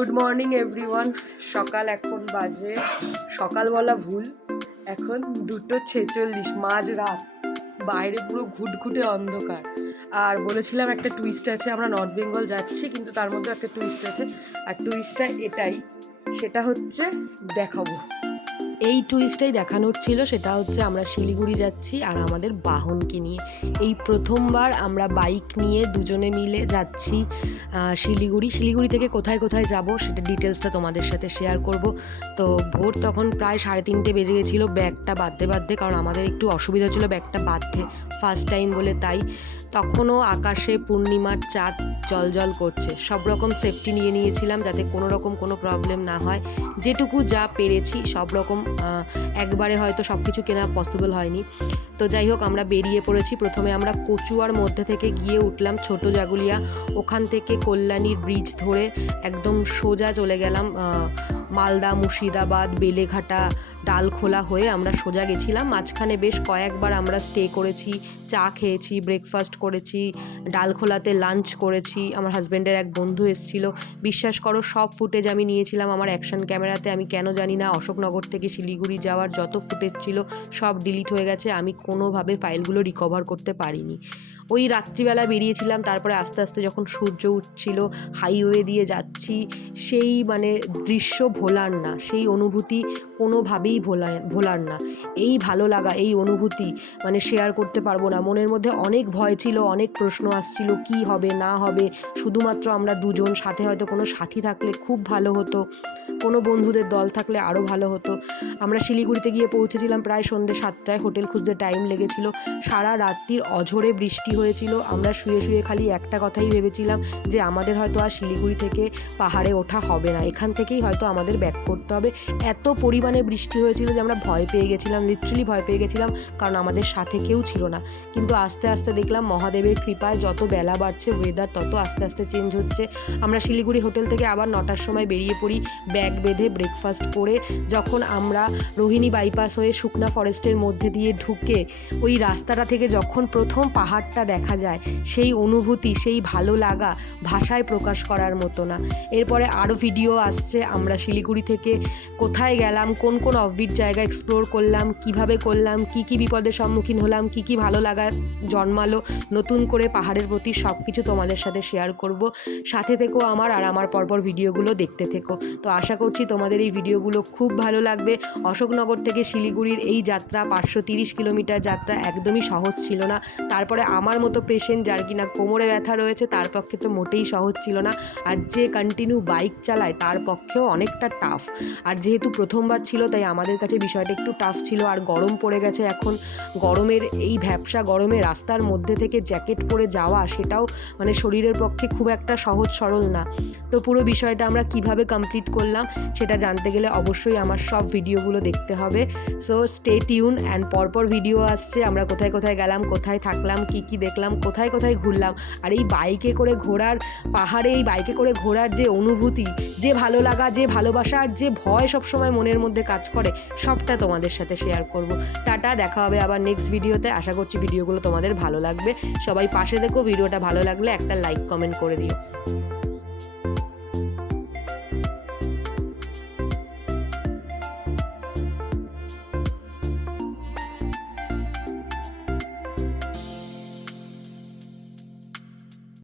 Good morning everyone সকাল এখন বাজে। সকাল বলা ভুল। এখন দুটো ছেচল্লিশ, মাঝ রাত। বাইরে পুরো ঘুটঘুটে অন্ধকার। আর বলেছিলাম একটা টুইস্ট আছে, আমরা নর্থ বেঙ্গল যাচ্ছি, কিন্তু তার মধ্যে একটা টুইস্ট আছে। আর টুইস্টটা এটাই। সেটা হচ্ছে দেখাবো। এই টুইস্টটাই দেখানোর ছিল, সেটা হচ্ছে আমরা শিলিগুড়ি যাচ্ছি আর আমাদের বাহনকে নিয়ে। এই প্রথমবার আমরা বাইক নিয়ে দুজনে মিলে যাচ্ছি শিলিগুড়ি। শিলিগুড়ি থেকে কোথায় কোথায় যাব সেটা ডিটেলসটা তোমাদের সাথে শেয়ার করব। তো ভোর তখন প্রায় সাড়ে তিনটে বেজে গেছিল, ব্যাগটা বাঁধতে বাঁধতে, কারণ আমাদের একটু অসুবিধা ছিল ব্যাগটা বাঁধতে ফার্স্ট টাইম বলে তাই। তখনও আকাশে পূর্ণিমার চাঁদ জল জল করছে। সব রকম সেফটি নিয়ে নিয়েছিলাম যাতে কোনো রকম কোনো প্রবলেম না হয়। যেটুকু যা পেরেছি, সব রকম একবারে হয়তো সব কিছু কেনা পসিবল হয়নি। তো যাই হোক, আমরা বেরিয়ে পড়েছি। প্রথমে আমরা কচুয়ার মধ্যে থেকে গিয়ে উঠলাম ছোট জাগুলিয়া। ওখান থেকে কল্যাণীর ব্রিজ ধরে একদম সোজা চলে গেলাম মালদা, মুর্শিদাবাদ, বেলেঘাটা ডালখোলা হয়ে আমরা সোজা গেছিলাম। মাঝখানে বেশ কয়েকবার আমরা স্টে করেছি, চা খেয়েছি ব্রেকফাস্ট করেছি ডালখোলাতে লাঞ্চ করেছি। আমার হাজব্যান্ডের এক বন্ধু এসেছিল। বিশ্বাস করো, সব ফুটেজ আমি নিয়েছিলাম আমার অ্যাকশন ক্যামেরাতে আমি কেন জানি না, অশোকনগর থেকে শিলিগুড়ি যাওয়ার যত ফুটেজ ছিল, সব ডিলিট হয়ে গেছে। আমি কোনোভাবে ফাইলগুলো রিকভার করতে পারিনি। ওই রাত্রিবেলা বেরিয়েছিলাম, তারপরে আস্তে আস্তে যখন সূর্য উঠছিল হাইওয়ে দিয়ে যাচ্ছি, সেই মানে দৃশ্য ভোলার না, সেই অনুভূতি কোনোভাবেই ভোলা ভোলার না। এই ভালো লাগা, এই অনুভূতি মানে শেয়ার করতে পারব না। মনের মধ্যে অনেক ভয় ছিল, অনেক প্রশ্ন আসছিল, কি হবে, না হবে, শুধুমাত্র আমরা দুজন, সাথে হয়তো কোনো সাথী থাকলে খুব ভালো হতো। কোনো বন্ধুদের দল থাকলে আরও ভালো হতো। আমরা শিলিগুড়িতে গিয়ে পৌঁছেছিলাম প্রায় সন্ধ্যে সাতটায়, হোটেল খুঁজতে টাইম লেগেছিল। সারা রাত্রির অঝোরে বৃষ্টি হয়েছিল। আমরা শুয়ে শুয়ে খালি একটা কথাই ভেবেছিলাম যে আমাদের হয়তো আর শিলিগুড়ি থেকে পাহাড়ে ওঠা হবে না। এখান থেকেই হয়তো আমাদের ব্যাক করতে হবে। এত পরিমাণে বৃষ্টি হয়েছিল যে আমরা ভয় পেয়ে গেছিলাম লিটারালি ভয় পেয়ে গেছিলাম, কারণ আমাদের সাথে কেউ ছিল না। কিন্তু আস্তে আস্তে দেখলাম মহাদেবের কৃপায় যত বেলা বাড়ছে ওয়েদার তত আস্তে আস্তে চেঞ্জ হচ্ছে। আমরা শিলিগুড়ি হোটেল থেকে আবার নটার সময় বেরিয়ে পড়ি ব্যাগ বেঁধে ব্রেকফাস্ট করে যখন আমরা রোহিণী বাইপাস হয়ে শুকনা ফরেস্টের মধ্যে দিয়ে ঢুকে ওই রাস্তাটা থেকে যখন প্রথম পাহাড়টা দেখা যায়, সেই অনুভূতি, সেই ভালো লাগা ভাষায় প্রকাশ করার মতো না। এরপরে আরও ভিডিও আসছে, আমরা শিলিগুড়ি থেকে কোথায় গেলাম, কোন কোন অফবিট জায়গা এক্সপ্লোর করলাম, কীভাবে করলাম, কি কি বিপদের সম্মুখীন হলাম, কি কি ভালো লাগা জন্মালো, নতুন করে পাহাড়ের প্রতি সব কিছু তোমাদের সাথে শেয়ার করব। সাথে থেকেও আমার আর আমার পরপর ভিডিওগুলো দেখতে থেকো। তো আশা করছি, তোমাদের এই ভিডিওগুলো খুব ভালো লাগবে। অশোকনগর থেকে শিলিগুড়ির এই যাত্রা, পাঁচশো তিরিশ কিলোমিটার যাত্রা একদমই সহজ ছিল না। তারপরে আমার মতো পেশেন্ট যার কিনা কোমরে ব্যথা রয়েছে, তার পক্ষে তো মোটেই সহজ ছিল না। আর যে কন্টিনিউ বাইক চালায়, তার পক্ষেও অনেকটা টাফ আর যেহেতু প্রথমবার ছিল, তাই আমাদের কাছে বিষয়টা একটু টাফ ছিল। আর গরম পড়ে গেছে এখন। গরমের এই ভ্যাবসা, গরমে রাস্তার মধ্যে থেকে জ্যাকেট পরে যাওয়া, সেটাও মানে শরীরের পক্ষে খুব একটা সহজ সরল না। তো পুরো বিষয়টা আমরা কীভাবে কমপ্লিট করলাম সেটা জানতে গেলে অবশ্যই আমার সব ভিডিওগুলো দেখতে হবে। সো স্টে টিউন অ্যান্ড পরপর ভিডিও আসছে। আমরা কোথায় কোথায় গেলাম, কোথায় থাকলাম, কি কি দেখলাম, কোথায় কোথায় ঘুরলাম। আর এই বাইকে করে ঘোরার পাহাড়ে, এই বাইকে করে ঘোরার যে অনুভূতি, যে ভালো লাগা, যে ভালোবাসা, আর যে ভয় সবসময় মনের মধ্যে কাজ করে, সবটা তোমাদের সাথে শেয়ার করব। টাটা, দেখা হবে আবার নেক্সট ভিডিওতে আশা করছি ভিডিওগুলো তোমাদের ভালো লাগবে। সবাই পাশে দেখো ভিডিওটা ভালো লাগলে একটা লাইক কমেন্ট করে দিও।